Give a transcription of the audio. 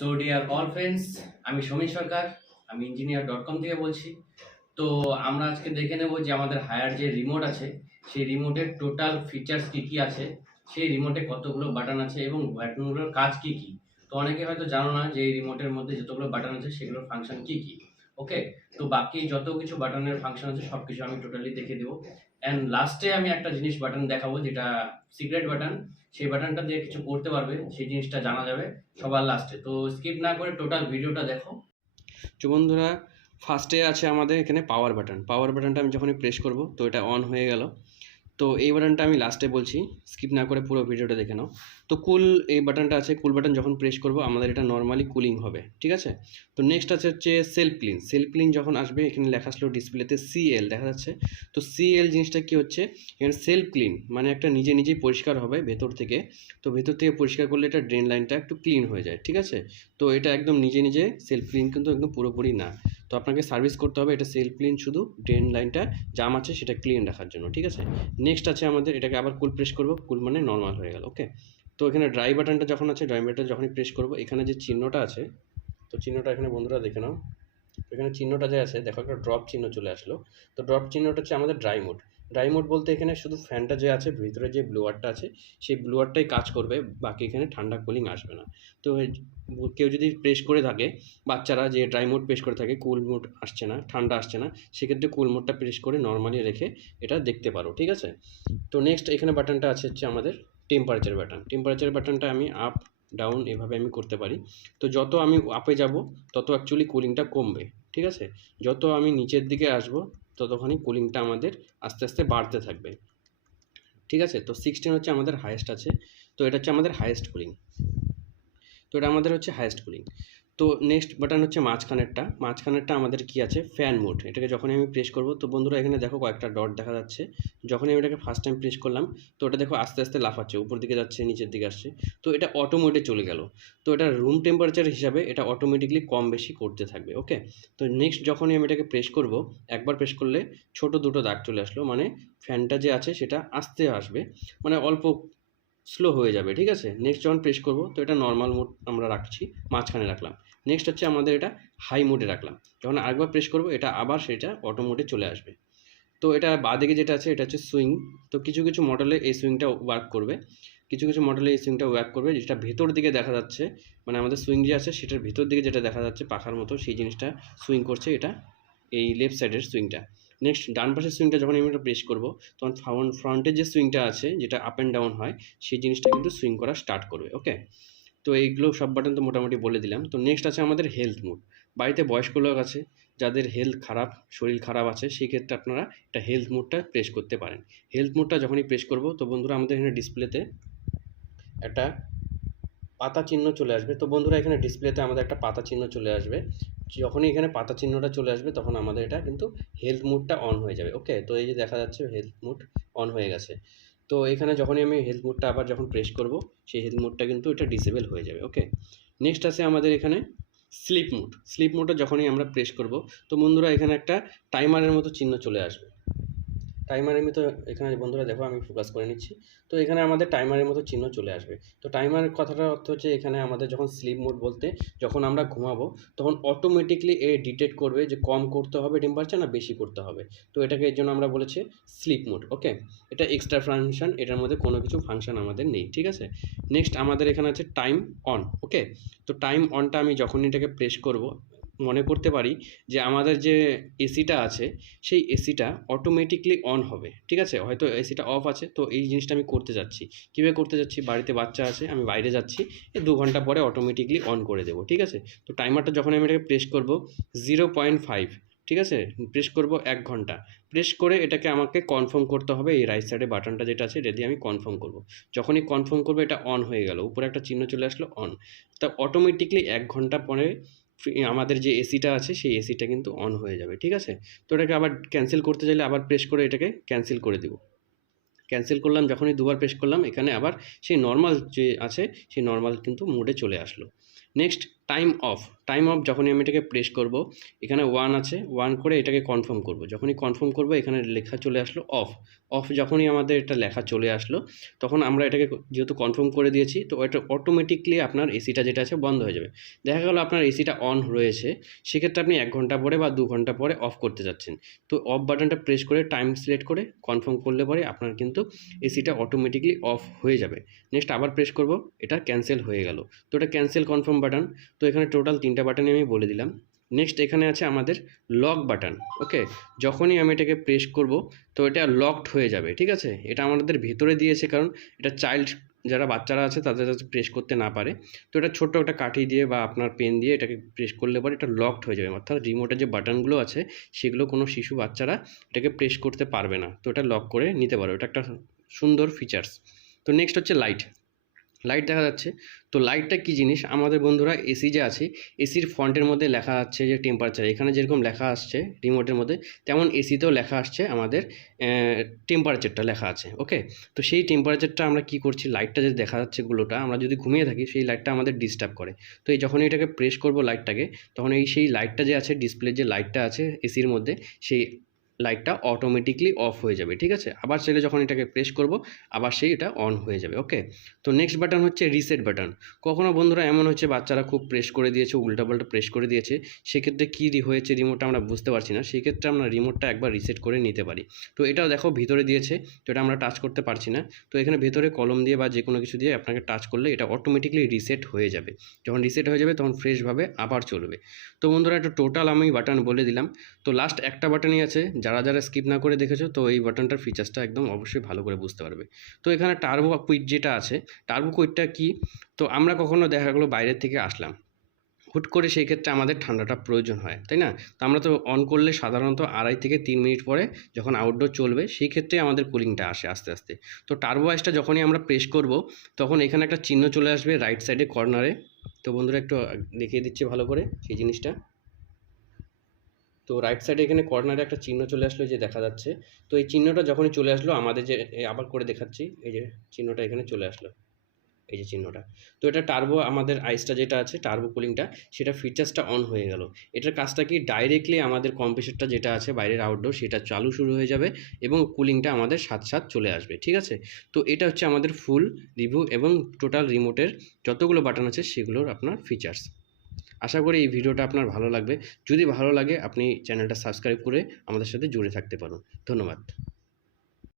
So dear all friends আমি সমীর সরকার, আমি engineer dot com থেকে বলছি। তো আমরা আজকে দেখে নেব যে আমাদের হায়ার যে রিমোট আছে, সেই রিমোটের টোটাল ফিচার্স কী কী আছে, সেই রিমোটে কতগুলো বাটন আছে এবং বাটনগুলোর কাজ কী কী। তো অনেকে হয়তো জানো না যে এই রিমোটের মধ্যে যতগুলো বাটন আছে, সেগুলোর ফাংশন কী কী। ওকে তো বাকি যত কিছু বাটনের ফাংশন আছে সব কিছু আমি টোটালি দেখে দেবো। অ্যান্ড লাস্টে আমি একটা জিনিস বাটন দেখাবো, যেটা সিক্রেট বাটন সেই বাটনটা দিয়ে কিছু করতে পারবে, সেই জিনিসটা জানা যাবে, সবার লাস্টে তো স্কিপ না করে টোটাল ভিডিওটা দেখো। তো বন্ধুরা ফার্স্টে আছে আমাদের এখানে পাওয়ার বাটন পাওয়ার বাটনটা আমি যখনই প্রেস করব, তো এটা অন হয়ে গেল। তো এই বাটনটা আমি লাস্টে বলছি স্কিপ না করে পুরো ভিডিওটা দেখে নাও। তো কুল এই বাটনটা আছে কুল বাটন যখন প্রেস করব, আমাদের এটা নর্মালি কুলিং হবে, ঠিক আছে? তো নেক্সট আছে হচ্ছে সেলফ ক্লিন সেলফ ক্লিন যখন আসবে, এখানে লেখা আসলো ডিসপ্লেতে সিএল দেখা যাচ্ছে? তো সিএল জিনিসটা কি হচ্ছে? এখানে সেলফ ক্লিন মানে একটা নিজে নিজেই পরিষ্কার হবে ভেতর থেকে, তো ভেতর থেকে পরিষ্কার করলে এটা ড্রেন লাইনটা একটু ক্লিন হয়ে যায়, ঠিক আছে? তো এটা একদম নিজে নিজে সেলফ ক্লিন কিন্তু একদম পুরোপুরি না। তো আপনাকে সার্ভিস করতে হবে এটা সেলফ ক্লিন শুধু ড্রেন লাইনটা জাম আছে সেটা ক্লিন রাখার জন্য, ঠিক আছে? নেক্সট আছে আমাদের, এটাকে আবার কুল প্রেস করব কুল মানে নর্মাল হয়ে গেল ওকে তো এখানে ড্রাই বাটনটা যখন আছে ড্রাই বাটন যখনই প্রেস করব, এখানে যে চিহ্নটা আছে, তো চিহ্নটা এখানে বন্ধুরা দেখে নাও। এখানে চিহ্নটা যে আছে, দেখো একটা ড্রপ চিহ্ন চলে আসলো। তো ড্রপ চিহ্নটা হচ্ছে আমাদের ড্রাই মোড ড্রাই মোড বলতে এখানে শুধু ফ্যানটা যে আছে, ভিতরে যে ব্লোয়ারটা আছে, সেই ব্লোয়ারটাই কাজ করবে, বাকি এখানে ঠান্ডা কুলিং আসবে না। তো কেউ যদি প্রেস করে থাকে, বাচ্চারা যে ড্রাই মোড প্রেস করে থাকে কুল মোড আসছে না, ঠান্ডা আসছে না, সেক্ষেত্রে কুল মোডটা প্রেস করে নর্মালি রেখে এটা দেখতে পারো, ঠিক আছে? তো নেক্সট এখানে বাটনটা আছে হচ্ছে আমাদের টেম্পারেচার বাটন টেম্পারেচার বাটনটা আমি আপ ডাউন এভাবে আমি করতে পারি। তো যত আমি আপে যাব, তত অ্যাকচুয়ালি কুলিংটা কমবে, ঠিক আছে? যত আমি নিচের দিকে আসব, ততখানি কুলিংটা আমাদের আস্তে আস্তে বাড়তে থাকবে। ঠিক আছে? তো সিক্সটিন হচ্ছে আমাদের হায়েস্ট আছে। তো এটা হচ্ছে আমাদের হায়েস্ট কুলিং তো এটা আমাদের হচ্ছে হায়েস্ট কুলিং তো নেক্সট বাটন হচ্ছে মাঝখানেরটা। মাঝখানেরটা আমাদের কি আছে? ফ্যান মোড এটাকে যখনই আমি প্রেস করব, তো বন্ধুরা এখানে দেখো কয়েকটা ডট দেখা যাচ্ছে। যখনই আমি এটাকে ফার্স্ট টাইম প্রেস করলাম, তো এটা দেখো আস্তে আস্তে লাফাচ্ছে, উপর দিকে যাচ্ছে, নিচের দিকে আসছে। তো এটা অটো মোডে চলে গেল। তো এটা রুম টেম্পারেচার হিসাবে এটা অটোমেটিকলি কম বেশি করতে থাকবে ওকে তো নেক্সট যখনই আমি এটাকে প্রেস করব, একবার প্রেস করলে ছোট দুটো দাগ চলে আসলো। মানে ফ্যানটা যে আছে সেটা আস্তে আসবে। মানে অল্প স্লো হয়ে যাবে, ঠিক আছে? নেক্সট যখন প্রেস করব, তো এটা নর্মাল মোড আমরা রাখছি, মাঝখানে রাখলাম। নেক্সট হচ্ছে আমাদের এটা হাই মোডে রাখলাম। যখন আরেকবার প্রেস করব, এটা আবার সেটা অটো মোডে চলে আসবে। তো এটা বাঁদিকে যেটা আছে, এটা হচ্ছে সুইং তো কিছু কিছু মডেলে এই সুইংটা ওয়ার্ক করবে। কিছু কিছু মডেলে এই সুইংটা ওয়ার্ক করবে, যেটা ভেতর দিকে দেখা যাচ্ছে। মানে আমাদের সুইং যে আছে, সেটার ভেতর দিকে যেটা দেখা যাচ্ছে পাখার মতো, সেই জিনিসটা সুইং করছে এটা এই লেফট সাইডের সুইংটা নেক্সট ডান পাশের সুইংটা যখন আমি এটা প্রেস করব, তখন ফ্রন্ট ফ্রন্টের যে সুইংটা আছে, যেটা আপ অ্যান্ড ডাউন হয়, সেই জিনিসটা কিন্তু সুইং করা স্টার্ট করবে ওকে তো এইগুলো সব বাটন তো মোটামুটি বলে দিলাম। তো নেক্সট আছে আমাদের হেলথ মোড বাড়িতে বয়স্ক লোক আছে, যাদের হেলথ খারাপ, শরীর খারাপ আছে, সেই ক্ষেত্রে আপনারা এটা হেলথ মোডটা প্রেস করতে পারেন। হেলথ মোডটা যখনই প্রেস করব, তো বন্ধুরা আমাদের এখানে ডিসপ্লেতে একটা পাতা চিহ্ন চলে আসবে। তো বন্ধুরা এখানে ডিসপ্লেতে আমাদের একটা পাতা চিহ্ন চলে আসবে। যখনই এখানে পাতা চিহ্নটা চলে আসবে, তখন আমাদের এটা কিন্তু হেলথ মোডটা অন হয়ে যাবে। ওকে তো এই যে দেখা যাচ্ছে হেলথ মোড অন হয়ে গেছে। তো এখানে যখনই আমি হেলথ মোডটা আবার যখন প্রেস করব, সেই হেলথ মোডটা কিন্তু এটা ডিসেবল হয়ে যাবে ওকে নেক্সট আছে আমাদের এখানে স্লিপ মোড স্লিপ মোডটা যখনই আমরা প্রেস করব, তো বন্ধুরা এখানে একটা টাইমারের মতো চিহ্ন চলে আসবে। টাইমারের মতো এখানে বন্ধুরা দেখো, আমি ফোকাস করে নিচ্ছি। তো এখানে আমাদের টাইমারের মতো চিহ্ন চলে আসবে। তো টাইমারের কথাটার অর্থ হচ্ছে এখানে আমাদের যখন স্লিপ মোড বলতে যখন আমরা ঘুমাবো, তখন অটোমেটিকলি এ ডিটেক্ট করবে যে কম করতে হবে টেম্পারেচার না বেশি করতে হবে। তো এটাকে এর জন্য আমরা বলেছি স্লিপ মোড ওকে এটা এক্সট্রা ফাংশন এটার মধ্যে কোনো কিছু ফাংশন আমাদের নেই, ঠিক আছে? নেক্সট আমাদের এখানে আছে টাইম অন ওকে তো টাইম অনটা আমি যখনই এটাকে প্রেস করব মনে করতে পারি যে আমাদের যে এসিটা আছে, সেই এসিটা অটোমেটিকলি অন হবে, ঠিক আছে? হয়তো এসিটা অফ আছে, তো এই জিনিসটা আমি করতে যাচ্ছি। কীভাবে করতে যাচ্ছি? বাড়িতে বাচ্চা আছে, আমি বাইরে যাচ্ছি এই দু ঘণ্টা পরে অটোমেটিকলি অন করে দেবো, ঠিক আছে? তো টাইমারটা যখন আমি এটাকে প্রেস করব জিরো পয়েন্ট ফাইভ ঠিক আছে? প্রেস করব এক ঘণ্টা। প্রেস করে এটাকে আমাকে কনফার্ম করতে হবে, এই রাইট সাইডে বাটনটা যেটা আছে, এটা আমি কনফার্ম করব। যখনই কনফার্ম করব, এটা অন হয়ে গেল, উপরে একটা চিহ্ন চলে আসলো অন তা অটোমেটিকলি এক ঘণ্টা পরে আমাদের যে এসিটা আছে, সেই এসিটা কিন্তু অন হয়ে যাবে, ঠিক আছে? তো এটাকে আবার ক্যান্সেল করতে চাইলে আবার প্রেস করে এটাকে ক্যান্সেল করে দেবো। ক্যান্সেল করলাম, যখনই দুবার প্রেস করলাম, এখানে আবার সেই নর্মাল যে আছে, সেই নর্মাল কিন্তু মোডে চলে আসলো। Next time off time off যখনই আমি এটাকে প্রেস করব, এখানে ওয়ান আছে ওয়ান করে এটাকে কনফার্ম করব। যখনই কনফার্ম করব, এখানে লেখা চলে আসলো অফ অফ যখনই আমাদের এটা লেখা চলে আসলো, তখন আমরা এটাকে যেহেতু কনফার্ম করে দিয়েছি, তো এটা অটোমেটিকলি আপনার এসিটা যেটা আছে বন্ধ হয়ে যাবে। দেখা গেলো আপনার এসিটা অন রয়েছে, সেক্ষেত্রে আপনি এক ঘণ্টা পরে বা দু ঘণ্টা পরে অফ করতে যাচ্ছেন। তো অফ বাটনটা প্রেস করে টাইম সিলেক্ট করে কনফার্ম করলে পরে আপনার কিন্তু এসিটা অটোমেটিকলি অফ হয়ে যাবে। নেক্সট আবার প্রেস করব, এটা ক্যান্সেল হয়ে গেল। তো এটা ক্যান্সেল কনফার্ম বাটন তো এখানে টোটাল তিনটা বাটনই আমি বলে দিলাম। নেক্সট এখানে আছে আমাদের লক বাটন ওকে যখনই আমি এটাকে প্রেস করব, তো এটা লকড হয়ে যাবে, ঠিক আছে? এটা আমাদের ভেতরে দিয়েছে কারণ এটা চাইল্ড যারা বাচ্চারা আছে তাদের যাতে প্রেস করতে না পারে। তো এটা ছোট্ট একটা কাঠি দিয়ে বা আপনার পেন দিয়ে এটাকে প্রেস করলে পরে এটা লকড হয়ে যাবে। অর্থাৎ রিমোটের যে বাটনগুলো আছে, সেগুলো কোনো শিশু বাচ্চারা এটাকে প্রেস করতে পারবে না। তো এটা লক করে নিতে পারো। এটা একটা সুন্দর ফিচার্স তো নেক্সট হচ্ছে লাইট লাইট দেখা যাচ্ছে। তো লাইটটা কী জিনিস? আমাদের বন্ধুরা এসি যে আছে এসির ফন্টের মধ্যে লেখা আছে যে টেম্পারেচার এখানে যেরকম লেখা আসছে রিমোটের মধ্যে, তেমন এসিতেও লেখা আসছে আমাদের টেম্পারেচারটা লেখা আছে ওকে তো সেই টেম্পারেচারটা আমরা কি করছি? লাইটটা যে দেখা যাচ্ছে গুলোটা, আমরা যদি ঘুমিয়ে থাকি, সেই লাইটটা আমাদের ডিস্টার্ব করে। তো এই যখন এটাকে প্রেস করব লাইটটাকে তখন এই সেই লাইটটা যে আছে ডিসপ্লে যে লাইটটা আছে এসির মধ্যে, সেই লাইটটা অটোমেটিকলি অফ হয়ে যাবে, ঠিক আছে? আবার ছেলে যখন এটাকে প্রেস করব, আবার সেই এটা অন হয়ে যাবে ওকে তো নেক্সট বাটন হচ্ছে রিসেট বাটন কখনো বন্ধুরা এমন হচ্ছে বাচ্চারা খুব প্রেস করে দিয়েছে, উল্টাপাল্টা প্রেস করে দিয়েছে, সেক্ষেত্রে কী হয়েছে রিমোটটা আমরা বুঝতে পারছি না, সেক্ষেত্রে আমরা রিমোটটা একবার রিসেট করে নিতে পারি। তো এটাও দেখো ভিতরে দিয়েছে, তো এটা আমরা টাচ করতে পারছি না। তো এখানে ভেতরে কলম দিয়ে বা যে কোনো কিছু দিয়ে আপনাকে টাচ করলে এটা অটোমেটিকলি রিসেট হয়ে যাবে। যখন রিসেট হয়ে যাবে তখন ফ্রেশভাবে আবার চলবে। তো বন্ধুরা এটা টোটাল আমি বাটন বলে দিলাম। তো লাস্ট একটা বাটনই আছে যারা যারা স্কিপ না করে দেখেছ, তো এই বাটনটার ফিচার্সটা একদম অবশ্যই ভালো করে বুঝতে পারবে। তো এখানে টার্বো কুইট যেটা আছে টার্বো কুইটটা কি? তো আমরা কখনো দেখা গেলো বাইরের থেকে আসলাম। হুট করে সেই ক্ষেত্রে আমাদের ঠান্ডাটা প্রয়োজন হয়, তাই না? তো আমরা তো অন করলে সাধারণত আড়াই থেকে তিন মিনিট পরে যখন আউটডোর চলবে, সেই ক্ষেত্রে আমাদের কুলিংটা আসে আস্তে আস্তে। তো টার্বো আইসটা যখনই আমরা প্রেস করব, তখন এখানে একটা চিহ্ন চলে আসবে রাইট সাইডে কর্নারে তো বন্ধুরা একটু দেখিয়ে দিচ্ছি ভালো করে সেই জিনিসটা। তো রাইট সাইডে এখানে কর্নারে একটা চিহ্ন চলে আসলো যে দেখা যাচ্ছে। তো এই চিহ্নটা যখনই চলে আসলো, আমাদের যে আবার করে দেখাচ্ছি, এই যে চিহ্নটা এখানে চলে আসলো, এই যে চিহ্নটা। তো এটা টার্বো আমাদের আইসটা যেটা আছে টার্বো কুলিংটা সেটা ফিচার্সটা অন হয়ে গেল। এটার কাজটা কি? ডাইরেক্টলি আমাদের কম্প্রেসারটা যেটা আছে, বাইরের আউটডোর সেটা চালু শুরু হয়ে যাবে এবং কুলিংটা আমাদের সাত সাথে চলে আসবে, ঠিক আছে? তো এটা হচ্ছে আমাদের ফুল রিভিউ এবং টোটাল রিমোটের যতগুলো বাটন আছে, সেগুলোর আপনার ফিচার্স আশা করি এই ভিডিওটা আপনার ভালো লাগবে। যদি ভালো লাগে, আপনি চ্যানেলটা সাবস্ক্রাইব করে আমাদের সাথে জুড়ে থাকতে পারেন। ধন্যবাদ।